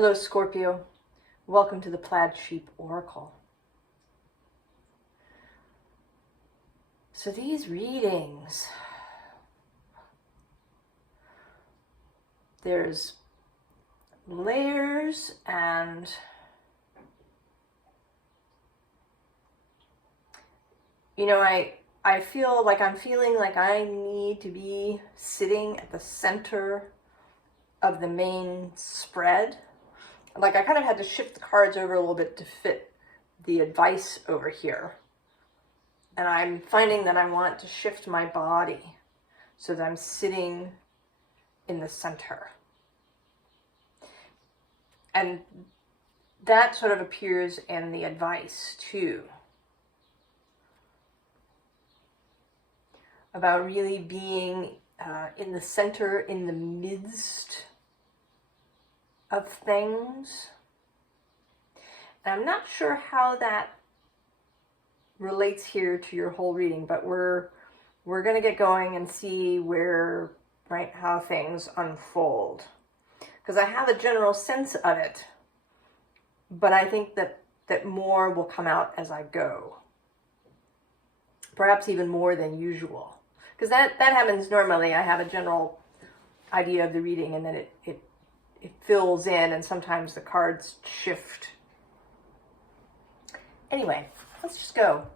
Hello, Scorpio. Welcome to the Plaid Sheep Oracle. So these readings, there's layers and I feel like I'm feeling like I need to be sitting at the center of the main spread. Like I kind of had to shift the cards over a little bit to fit the advice over here. And I'm finding that I want to shift my body so that I'm sitting in the center. And that sort of appears in the advice too. About really being in the center, in the midst of things. And I'm not sure how that relates here to your whole reading, but we're going to get going and see where, right, how things unfold. Because I have a general sense of it, but I think that more will come out as I go. Perhaps even more than usual. Because that happens normally. I have a general idea of the reading and then it fills in and sometimes the cards shift. Anyway, let's just go.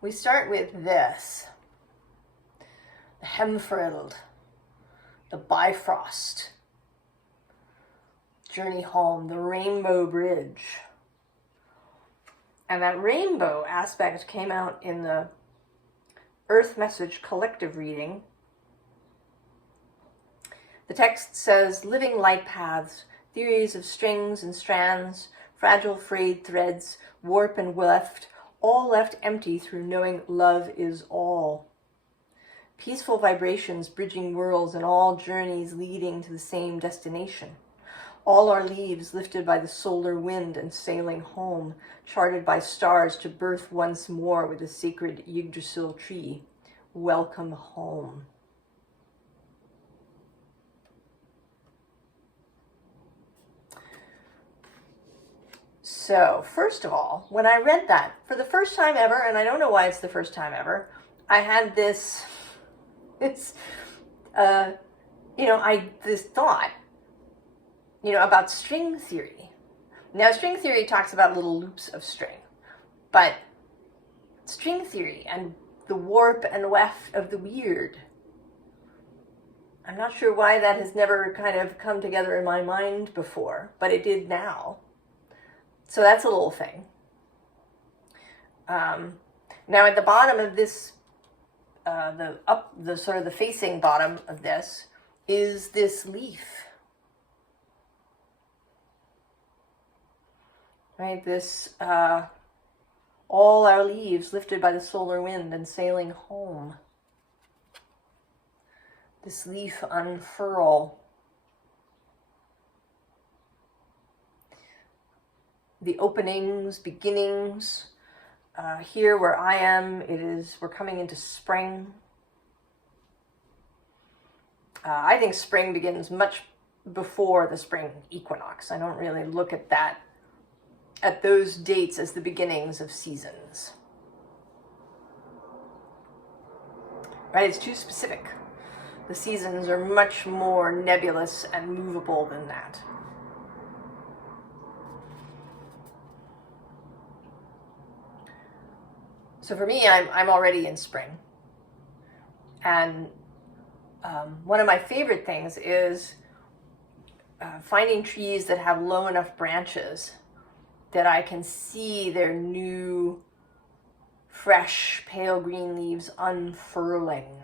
We start with this. The Hemfrild, the Bifrost, Journey Home, the Rainbow Bridge. And that rainbow aspect came out in the Earth Message Collective reading. The text says, living light paths, theories of strings and strands, fragile frayed threads, warp and weft, all left empty through knowing love is all. Peaceful vibrations bridging worlds and all journeys leading to the same destination. All our leaves lifted by the solar wind and sailing home, charted by stars to birth once more with the sacred Yggdrasil tree. Welcome home. So, first of all, when I read that, for the first time ever, and I don't know why it's the first time ever, I had this thought, about string theory. Now, string theory talks about little loops of string, but string theory and the warp and weft of the weird, I'm not sure why that has never kind of come together in my mind before, but it did now. So that's a little thing. Now at the bottom of this, the facing bottom of this is this leaf. Right, this, all our leaves lifted by the solar wind and sailing home. This leaf unfurl. The openings, beginnings. Here where I am, we're coming into spring. I think spring begins much before the spring equinox. I don't really look at those dates as the beginnings of seasons. Right, it's too specific. The seasons are much more nebulous and movable than that. So for me, I'm already in spring. And one of my favorite things is finding trees that have low enough branches that I can see their new, fresh, pale green leaves unfurling.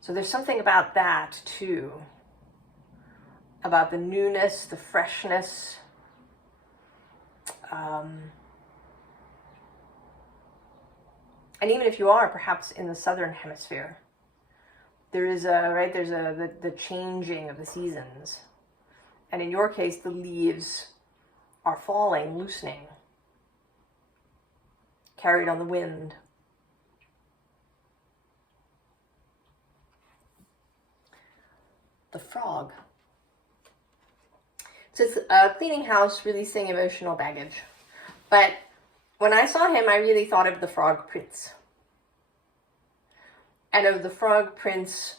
So there's something about that too, about the newness, the freshness. And even if you are perhaps in the southern hemisphere, there's the changing of the seasons. And in your case, the leaves are falling, loosening, carried on the wind. the frog. So it's cleaning house, releasing emotional baggage. But when I saw him, I really thought of the Frog Prince. And of the Frog Prince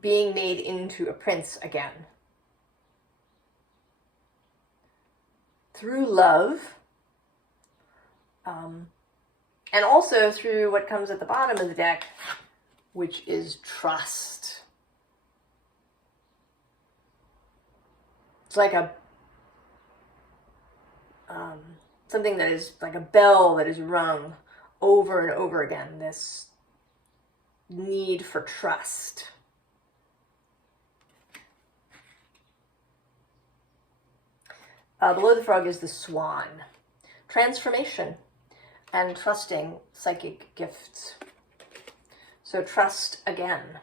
being made into a prince again. Through love, and also through what comes at the bottom of the deck, which is trust. It's like a something that is like a bell that is rung over and over again, this need for trust. Below the frog is the swan. Transformation and trusting psychic gifts. So trust again.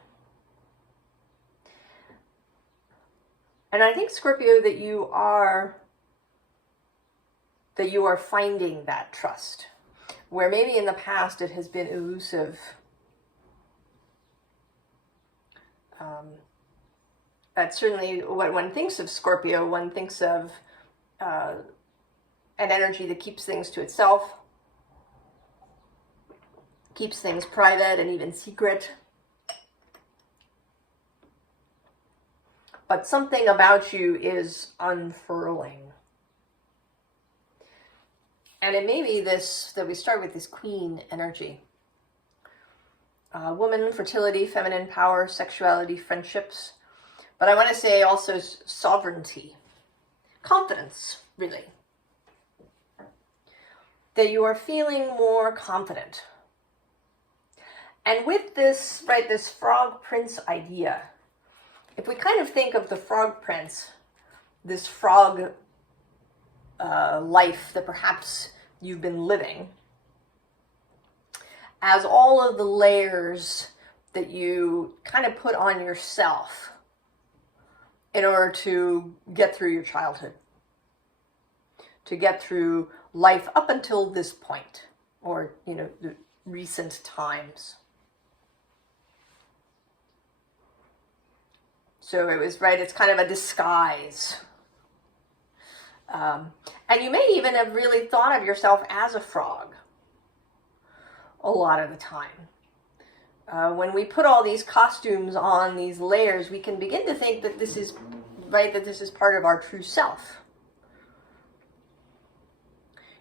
And I think, Scorpio, that you are finding that trust, where maybe in the past it has been elusive. That's certainly what one thinks of Scorpio. One thinks of an energy that keeps things to itself, keeps things private and even secret. But something about you is unfurling. And it may be this, that we start with this queen energy. Woman, fertility, feminine power, sexuality, friendships. But I want to say also sovereignty. Confidence, really. That you are feeling more confident. And with this, right, this frog prince idea, if we kind of think of the frog prince, this frog life that perhaps you've been living, as all of the layers that you kind of put on yourself in order to get through your childhood, to get through life up until this point, or, you know, the recent times. So it was, right, it's kind of a disguise. And you may even have really thought of yourself as a frog a lot of the time. When we put all these costumes on, these layers, we can begin to think that this is, right, that this is part of our true self.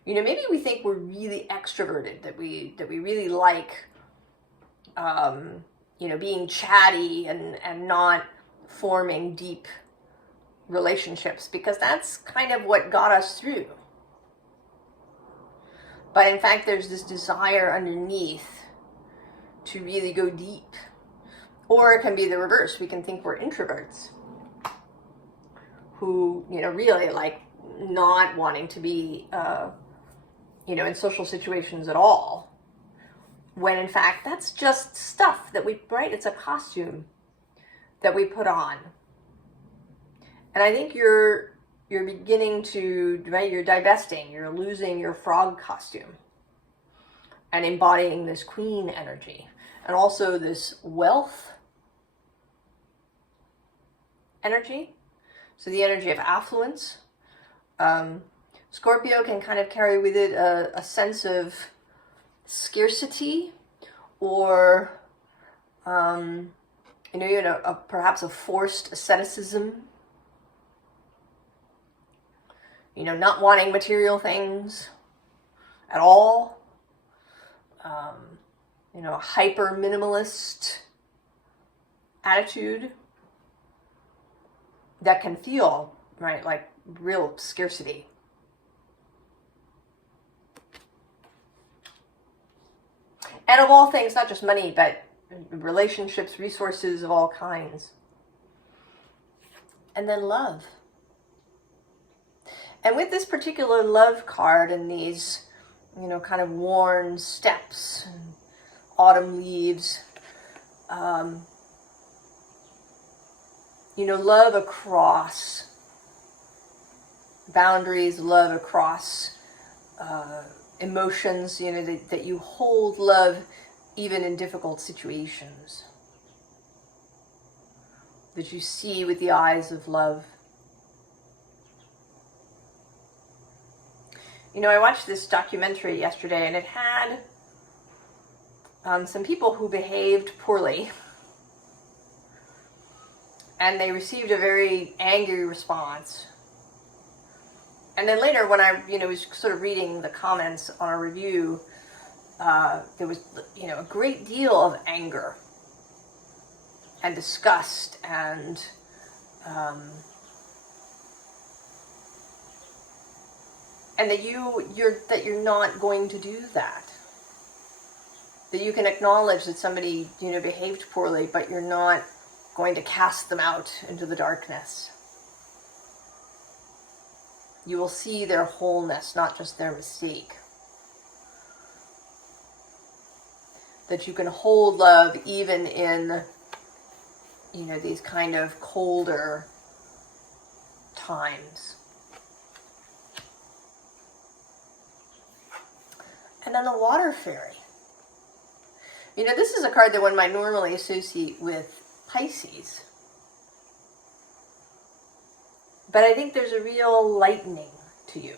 You know, maybe we think we're really extroverted, that we really like, you know, being chatty and not forming deep relationships, because that's kind of what got us through. But in fact, there's this desire underneath to really go deep. Or it can be the reverse. We can think we're introverts who, you know, really like not wanting to be, you know, in social situations at all. When in fact, that's just stuff that we, right? It's a costume that we put on. And I think you're beginning to, right, you're divesting, you're losing your frog costume and embodying this queen energy. And also this wealth energy. So the energy of affluence. Scorpio can kind of carry with it a sense of scarcity, or, you know, perhaps a forced asceticism. You know, not wanting material things at all. You know, a hyper minimalist attitude that can feel, right, like real scarcity. And of all things, not just money, but relationships, resources of all kinds. And then love. And with this particular love card and these, you know, kind of worn steps and autumn leaves, you know, love across boundaries, love across emotions, you know, that you hold love even in difficult situations. that you see with the eyes of love. You know, I watched this documentary yesterday, and it had some people who behaved poorly, and they received a very angry response. And then later, when I, was sort of reading the comments on a review, there was, a great deal of anger and disgust and that you're not going to do that. That you can acknowledge that somebody, behaved poorly, but you're not going to cast them out into the darkness. You will see their wholeness, not just their mistake. That you can hold love even in, these kind of colder times. And then the water fairy. This is a card that one might normally associate with Pisces. But I think there's a real lightening to you.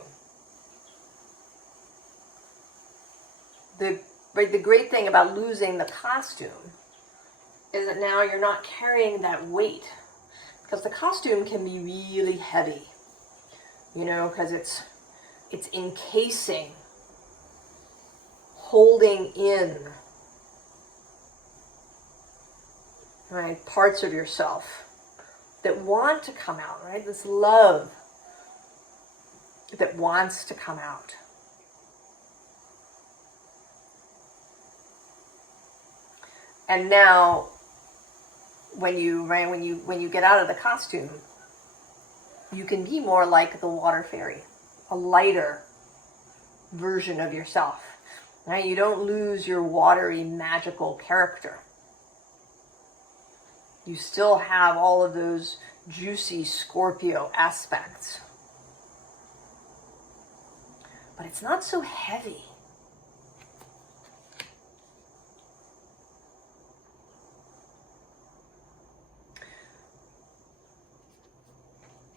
The great thing about losing the costume is that now you're not carrying that weight. Because the costume can be really heavy. Because it's encasing, holding in, right, parts of yourself that want to come out, right? This love that wants to come out. And now, when you get out of the costume, you can be more like the water fairy, a lighter version of yourself. Right? You don't lose your watery, magical character. You still have all of those juicy Scorpio aspects. But it's not so heavy.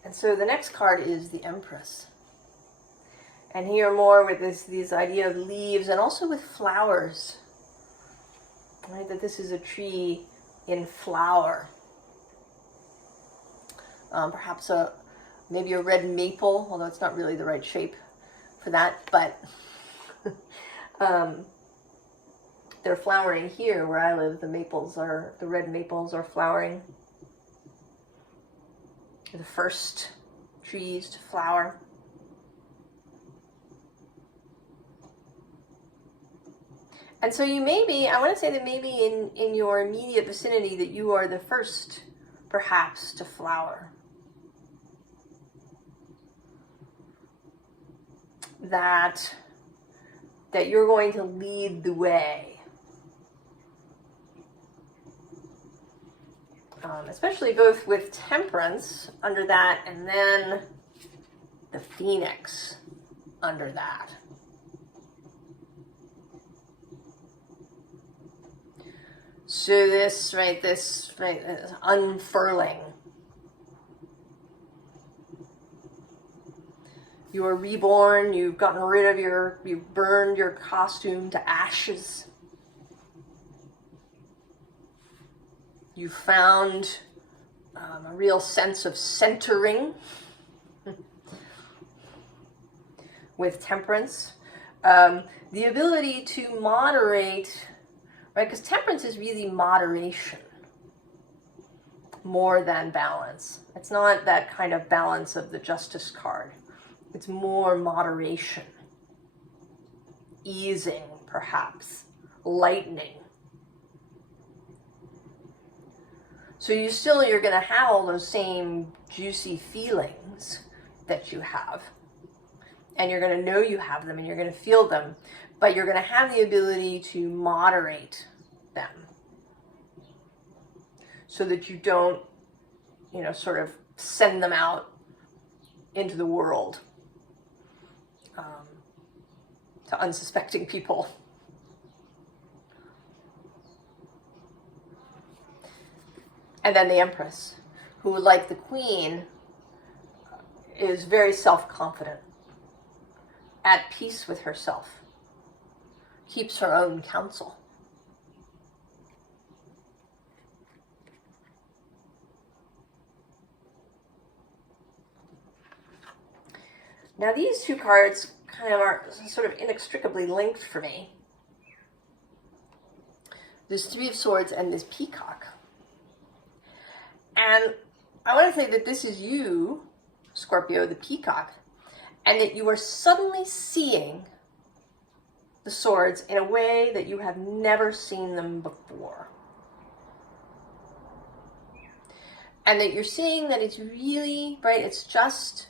And so the next card is the Empress. And here more with this idea of leaves and also with flowers. Right? That this is a tree in flower. Perhaps maybe a red maple, although it's not really the right shape for that, but they're flowering here where I live. The red maples are flowering. The first trees to flower. And so I want to say that maybe in your immediate vicinity that you are the first, perhaps, to flower. That you're going to lead the way. Especially both with Temperance under that and then the Phoenix under that. So this unfurling. You are reborn, you've gotten rid of you've burned your costume to ashes. You found a real sense of centering with Temperance. The ability to moderate, right? Because Temperance is really moderation more than balance. It's not that kind of balance of the Justice card. It's more moderation, easing, perhaps, lightening. So you're going to have all those same juicy feelings that you have. And you're going to know you have them and you're going to feel them. But you're going to have the ability to moderate them. So that you don't, sort of send them out into the world to unsuspecting people. And then the Empress. who, like the Queen, is very self-confident, at peace with herself, keeps her own counsel. Now these two cards kind of are sort of inextricably linked for me. This Three of Swords and this Peacock. And I want to say that this is you, Scorpio, the Peacock, and that you are suddenly seeing the swords in a way that you have never seen them before. And that you're seeing that it's really, right, it's just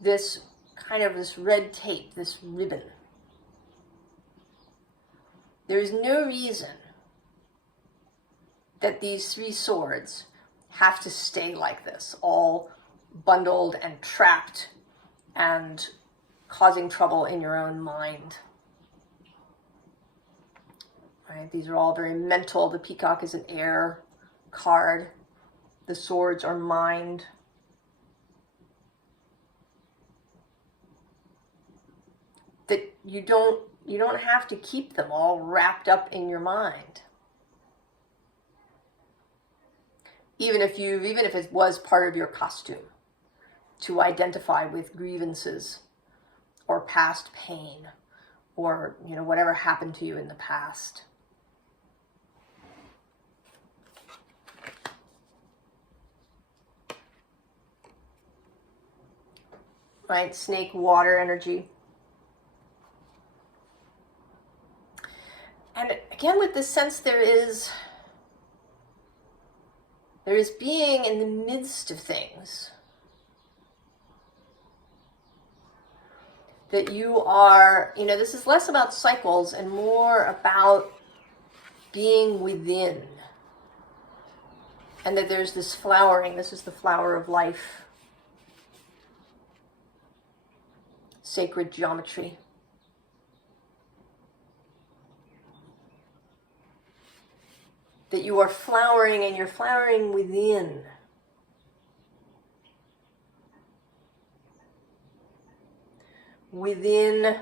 this kind of this red tape, this ribbon. There is no reason that these three swords have to stay like this, all bundled and trapped and causing trouble in your own mind. Right? These are all very mental. The Peacock is an air card. The swords are mind. That you don't have to keep them all wrapped up in your mind. Even if it was part of your costume to identify with grievances or past pain or, whatever happened to you in the past. Right? Snake, water energy. And again, with this sense, there is being in the midst of things. That you are, this is less about cycles and more about being within. And that there's this flowering. This is the flower of life. Sacred geometry. That you are flowering and you're flowering within. Within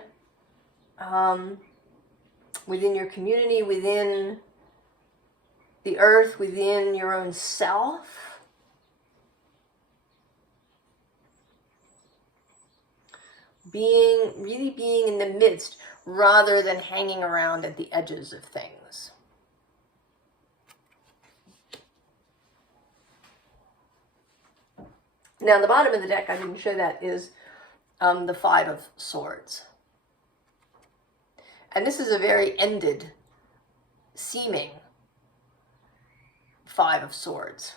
your community, within the earth, within your own self. Really being in the midst rather than hanging around at the edges of things. Now, the bottom of the deck, I didn't show that, is the Five of Swords. And this is a very ended, seeming Five of Swords.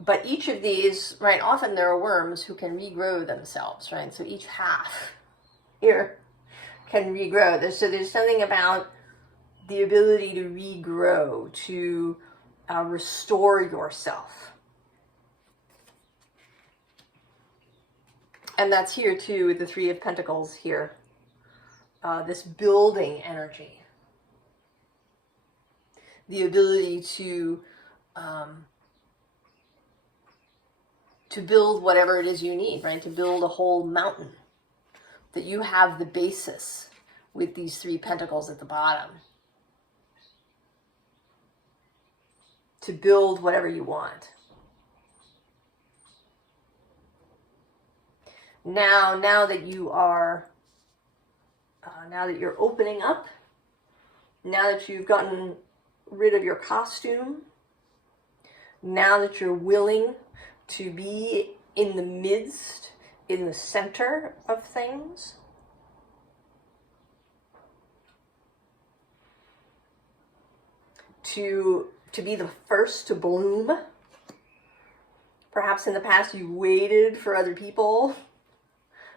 But each of these, right, often there are worms who can regrow themselves, right? So each half here can regrow. So there's something about the ability to regrow, to restore yourself. And that's here too with the Three of Pentacles here. This building energy. The ability to build whatever it is you need, right? To build a whole mountain. That you have the basis with these Three Pentacles at the bottom. To build whatever you want. Now that you are, now that you're opening up, now that you've gotten rid of your costume, now that you're willing to be in the midst, in the center of things, to be the first to bloom. Perhaps in the past you waited for other people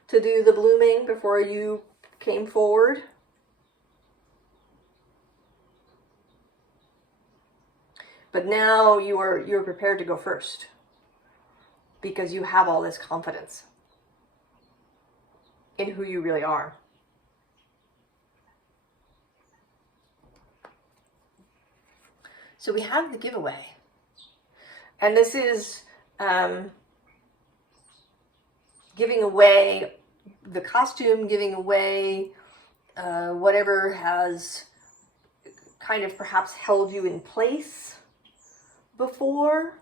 to do the blooming before you came forward. But now you're prepared to go first because you have all this confidence in who you really are. So we have the giveaway. And this is giving away the costume, giving away whatever has kind of perhaps held you in place before,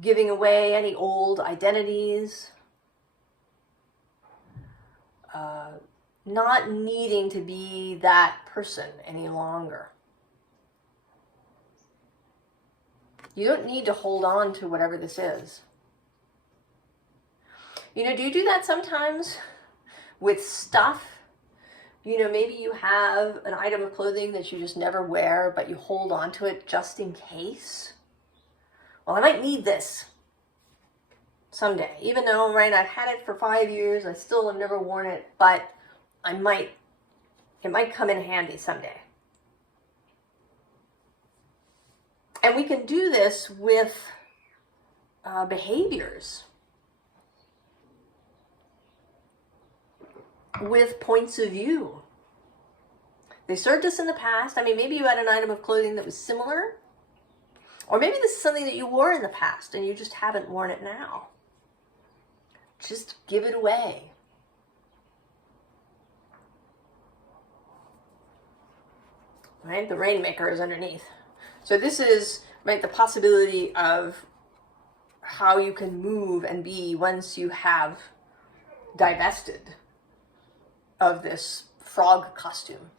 giving away any old identities, not needing to be that person any longer. You don't need to hold on to whatever this is. You know, do you do that sometimes with stuff? You know, maybe you have an item of clothing that you just never wear, but you hold on to it just in case. Well, I might need this someday. Even though, right, I've had it for 5 years, I still have never worn it, but it might come in handy someday. And we can do this with behaviors, with points of view. They served us in the past. I mean, maybe you had an item of clothing that was similar, or maybe this is something that you wore in the past and you just haven't worn it now. Just give it away. Right? The Rainmaker is underneath. So this is, right, the possibility of how you can move and be once you have divested of this frog costume.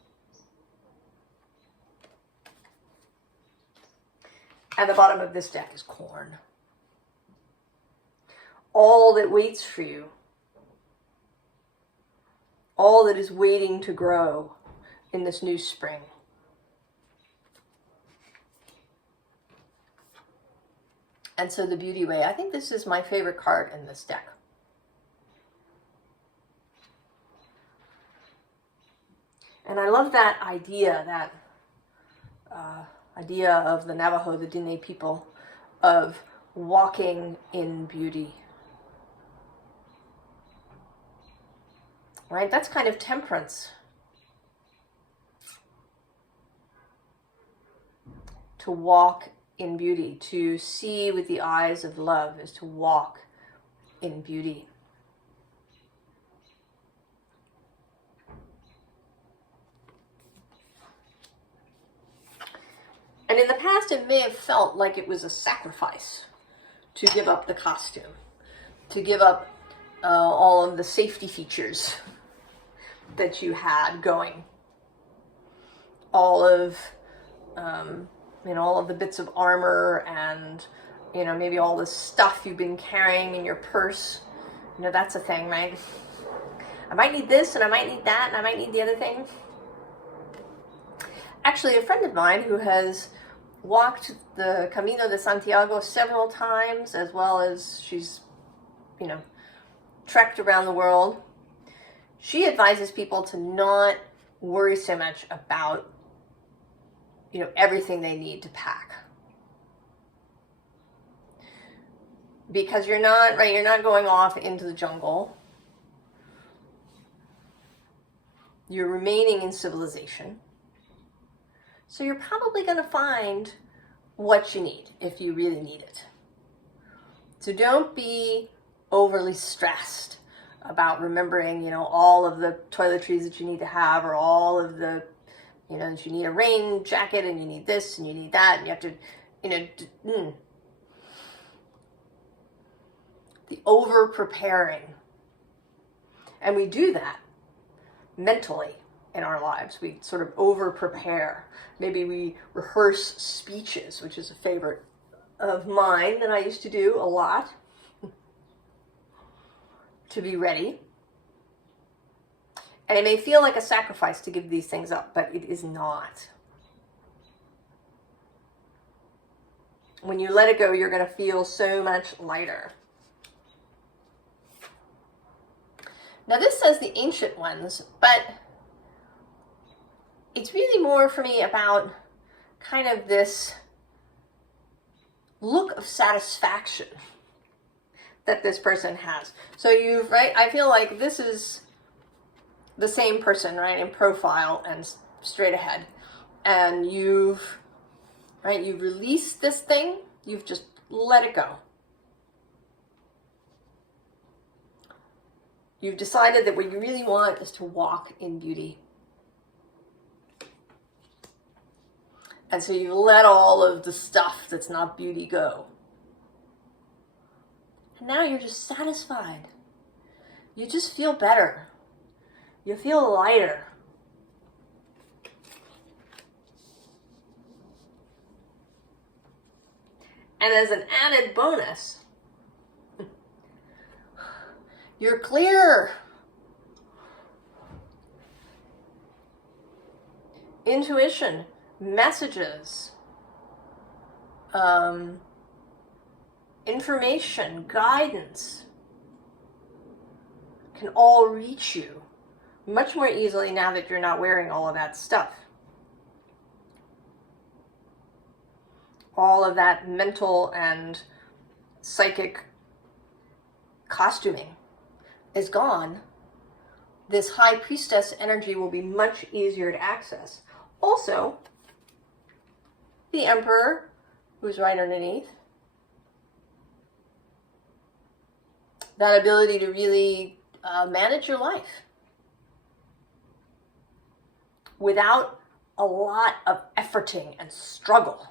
At the bottom of this deck is corn. All that waits for you. All that is waiting to grow in this new spring. And so the Beauty Way, I think this is my favorite card in this deck. And I love that idea, idea of the Navajo, the Diné people, of walking in beauty. Right? That's kind of temperance. To walk in beauty, to see with the eyes of love, is to walk in beauty. And in the past, it may have felt like it was a sacrifice to give up the costume, to give up all of the safety features that you had going, all of all of the bits of armor, and maybe all the stuff you've been carrying in your purse. That's a thing, right? I might need this, and I might need that, and I might need the other thing. Actually, a friend of mine who has walked the Camino de Santiago several times, as well as she's, trekked around the world, she advises people to not worry so much about, everything they need to pack. Because you're not going off into the jungle. You're remaining in civilization. So you're probably going to find what you need if you really need it. So don't be overly stressed about remembering, all of the toiletries that you need to have, or all of the, that you need a rain jacket, and you need this, and you need that, and you have to, the over-preparing. And we do that mentally in our lives. We sort of over-prepare. Maybe we rehearse speeches, which is a favorite of mine that I used to do a lot, to be ready. And it may feel like a sacrifice to give these things up, but it is not. When you let it go, you're going to feel so much lighter. Now this says the ancient ones, but it's really more for me about kind of this look of satisfaction that this person has. So I feel like this is the same person, right, in profile and straight ahead. And you've released this thing, You've just let it go. You've decided that what you really want is to walk in beauty. And so you let all of the stuff that's not beauty go. And now you're just satisfied. You just feel better. You feel lighter. And as an added bonus, you're clear. Intuition, messages, information, guidance can all reach you much more easily now that you're not wearing all of that stuff. All of that mental and psychic costuming is gone. This high priestess energy will be much easier to access. Also, the emperor, who's right underneath, that ability to really manage your life without a lot of efforting and struggle.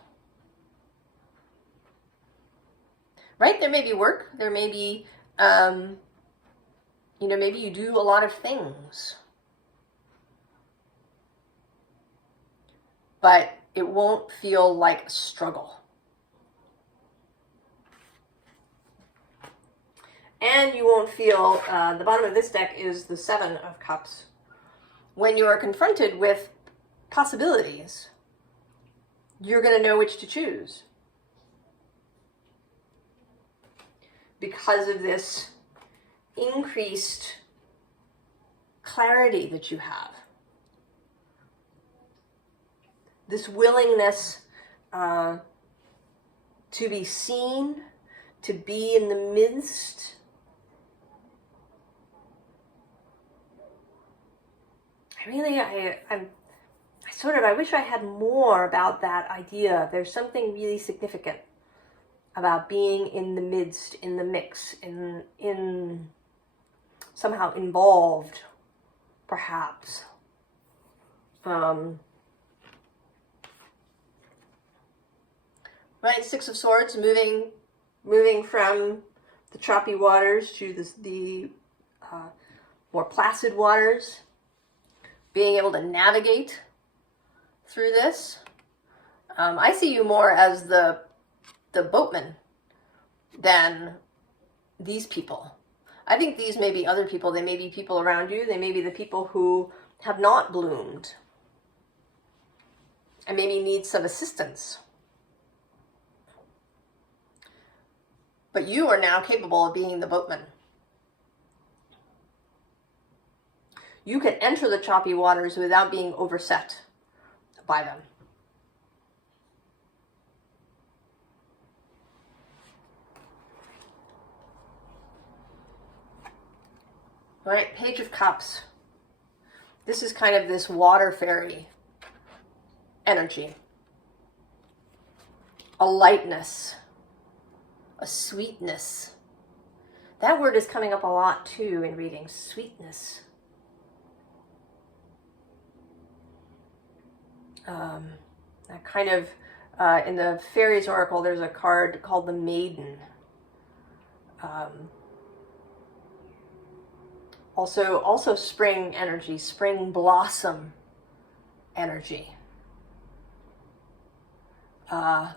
Right? There may be work. There may be, maybe you do a lot of things. But it won't feel like a struggle. And you won't feel, the bottom of this deck is the Seven of Cups. When you are confronted with possibilities, you're going to know which to choose. Because of this increased clarity that you have. This willingness to be seen, to be in the midst. I wish I had more about that idea. There's something really significant about being in the midst, in the mix, in somehow involved, perhaps. Right, Six of Swords, moving from the choppy waters to the more placid waters, being able to navigate through this. I see you more as the boatman than these people. I think these may be other people. They may be people around you. They may be the people who have not bloomed and maybe need some assistance. But you are now capable of being the boatman. You can enter the choppy waters without being overset by them. Right, Page of Cups. This is kind of this water fairy energy. A lightness. A sweetness. That word is coming up a lot too in reading. Sweetness. That kind of, in the Fairies Oracle, there's a card called the Maiden. Also spring energy, spring blossom energy. When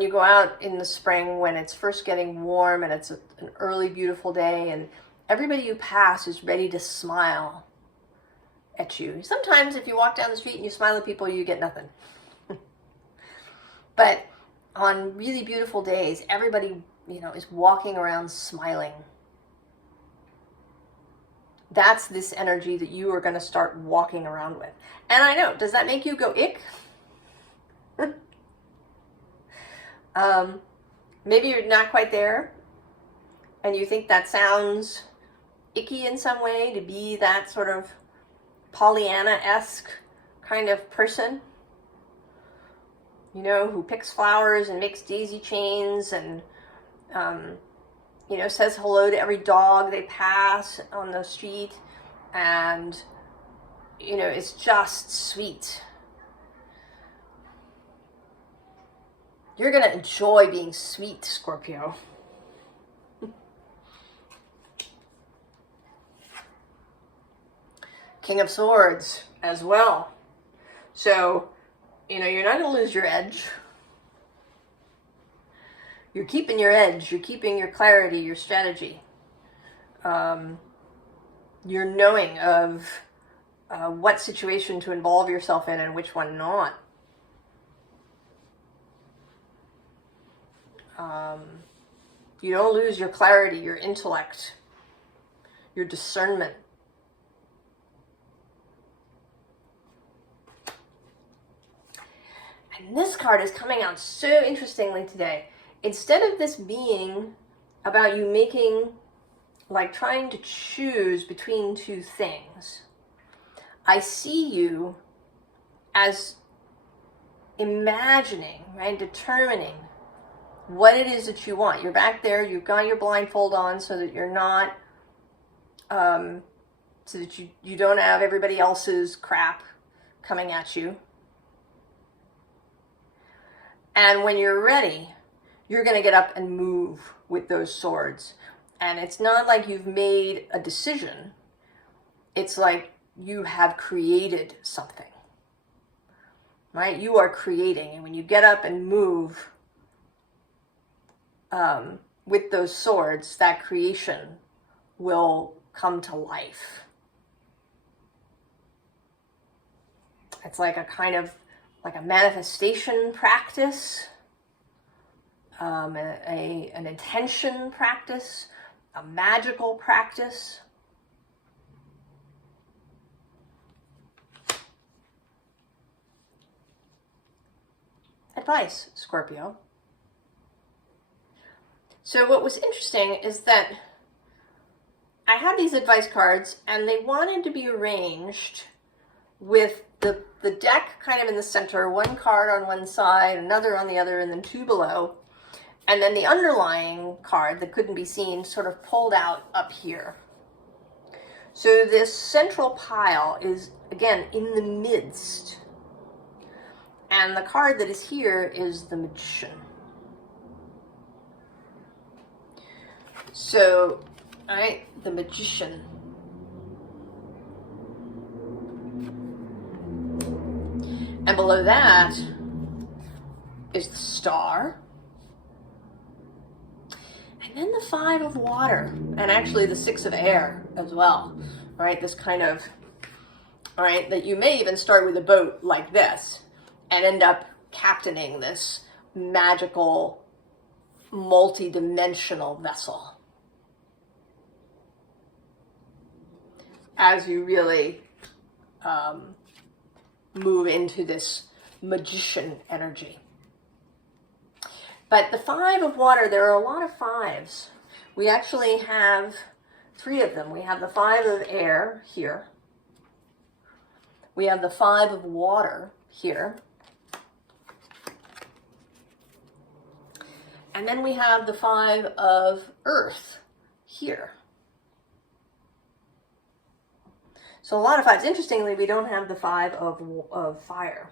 you go out in the spring, when it's first getting warm and it's an early, beautiful day, and everybody you pass is ready to smile at you. Sometimes if you walk down the street and you smile at people, you get nothing. But on really beautiful days, everybody, is walking around smiling. That's this energy that you are going to start walking around with. And I know, does that make you go ick? Maybe you're not quite there and you think that sounds icky in some way, to be that sort of Pollyanna-esque kind of person. you know, who picks flowers and makes daisy chains and, you know, says hello to every dog they pass on the street. And, you know, it's just sweet. You're going to enjoy being sweet, Scorpio. King of Swords as well. So, you know, you're not going to lose your edge. You're keeping your edge. You're keeping your clarity, your strategy. You're knowing of what situation to involve yourself in and which one not. You don't lose your clarity, your intellect, your discernment. And this card is coming out so interestingly today. Instead of this being about you making, like trying to choose between two things, I see you as imagining, right, determining what it is that you want. You're back there, you've got your blindfold on so that you're not, so that you don't have everybody else's crap coming at you. And when you're ready, you're going to get up and move with those swords. And it's not like you've made a decision. It's like you have created something, right? You are creating. And when you get up and move with those swords, that creation will come to life. It's like a kind of like a manifestation practice, an intention practice, a magical practice. Advice, Scorpio. So what was interesting is that I had these advice cards and they wanted to be arranged with the deck kind of in the center, one card on one side, another on the other, and then two below. And then the underlying card that couldn't be seen sort of pulled out up here. So this central pile is, again, in the midst. And the card that is here is the Magician. So, all right, the Magician. And below that is the Star. And then the 5 of water. And actually the 6 of air as well. All right, this kind of, all right, that you may even start with a boat like this and end up captaining this magical, multi-dimensional vessel. As you really move into this magician energy. But the 5 of water, there are a lot of 5s. We actually have 3 of them. We have the 5 of air here. We have the 5 of water here. And then we have the 5 of earth here. So a lot of 5s. Interestingly, we don't have the 5 of fire.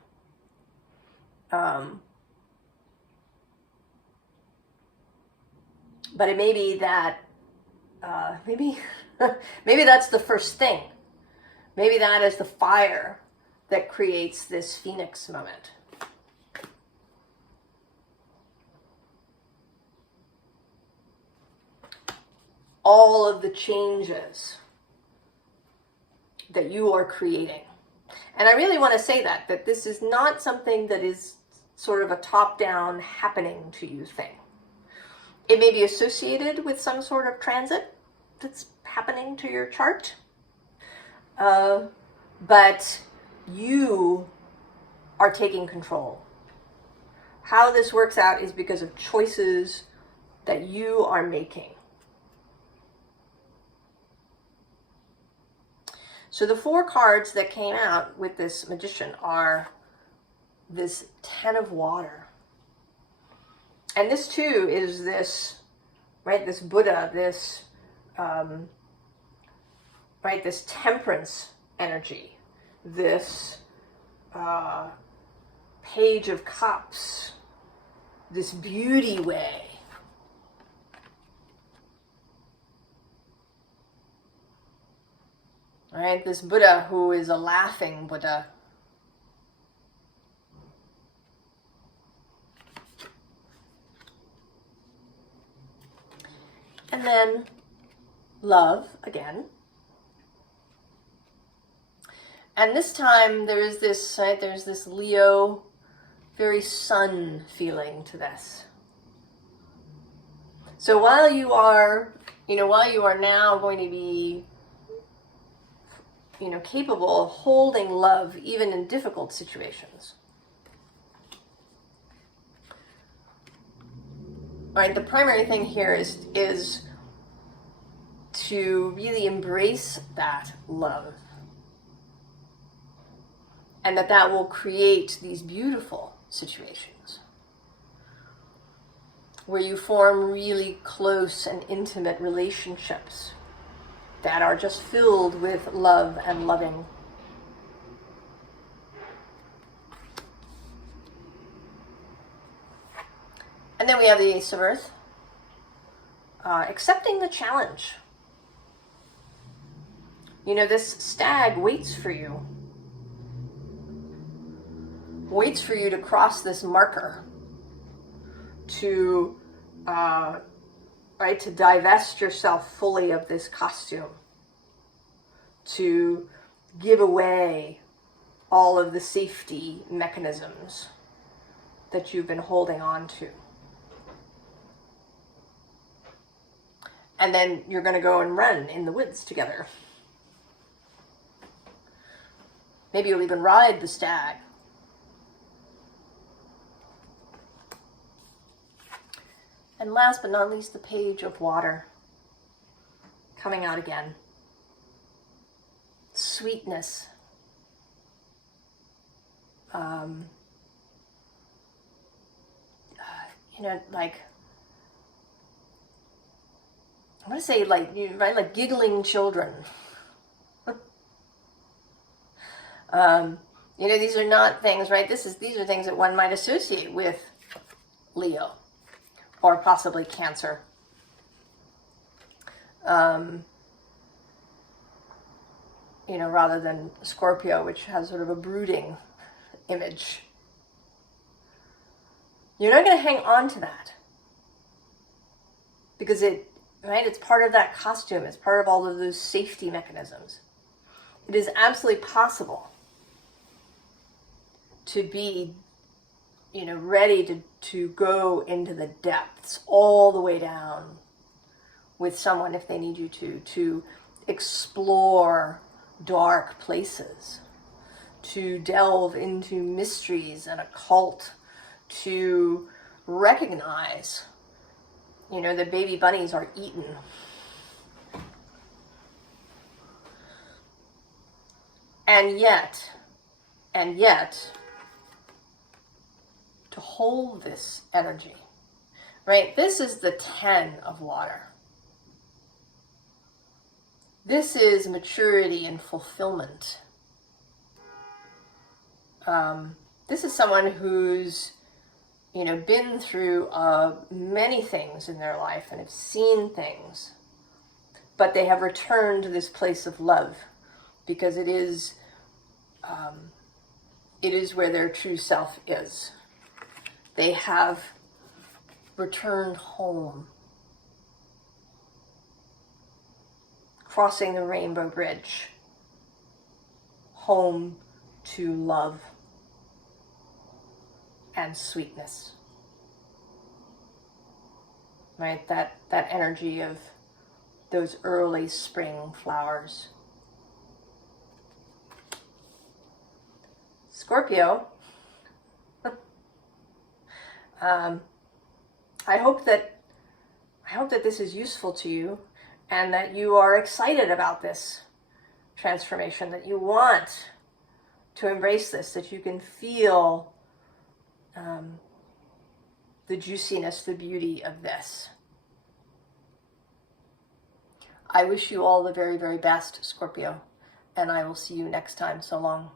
But it may be that, maybe that's the first thing. Maybe that is the fire that creates this phoenix moment. All of the changes that you are creating. And I really want to say that this is not something that is sort of a top-down happening to you thing. It may be associated with some sort of transit that's happening to your chart. But you are taking control. How this works out is because of choices that you are making. So the 4 cards that came out with this Magician are this 10 of water. And this too is this, right, this Buddha, this, right, this temperance energy, this Page of Cups, this beauty way. Right, this Buddha who is a laughing Buddha. And then love again. And this time there's this, right, there's this Leo, very sun feeling to this. So while you are now going to be, capable of holding love even in difficult situations. All right, the primary thing here is to really embrace that love. And that will create these beautiful situations where you form really close and intimate relationships that are just filled with love and loving. And then we have the Ace of Earth. Accepting the challenge. This stag waits for you. Waits for you to cross this marker. To to divest yourself fully of this costume, to give away all of the safety mechanisms that you've been holding on to. And then you're going to go and run in the woods together. Maybe you'll even ride the stag. And last but not least, the Page of Water. Coming out again. Sweetness. Like, I want to say like giggling children. These are not things, right? These are things that one might associate with Leo. Or possibly Cancer. Rather than Scorpio, which has sort of a brooding image. You're not going to hang on to that. Because it's part of that costume. It's part of all of those safety mechanisms. It is absolutely possible to be ready to go into the depths all the way down with someone if they need you to explore dark places, to delve into mysteries and occult, to recognize, that baby bunnies are eaten. And yet, to hold this energy, right? This is the 10 of water. This is maturity and fulfillment. This is someone who's, been through many things in their life and have seen things, but they have returned to this place of love because it is where their true self is. They have returned home, crossing the rainbow bridge, home to love and sweetness. Right? That energy of those early spring flowers. Scorpio. I hope that this is useful to you and that you are excited about this transformation, that you want to embrace this, that you can feel the juiciness, the beauty of this. I wish you all the very, very best, Scorpio, and I will see you next time. So long.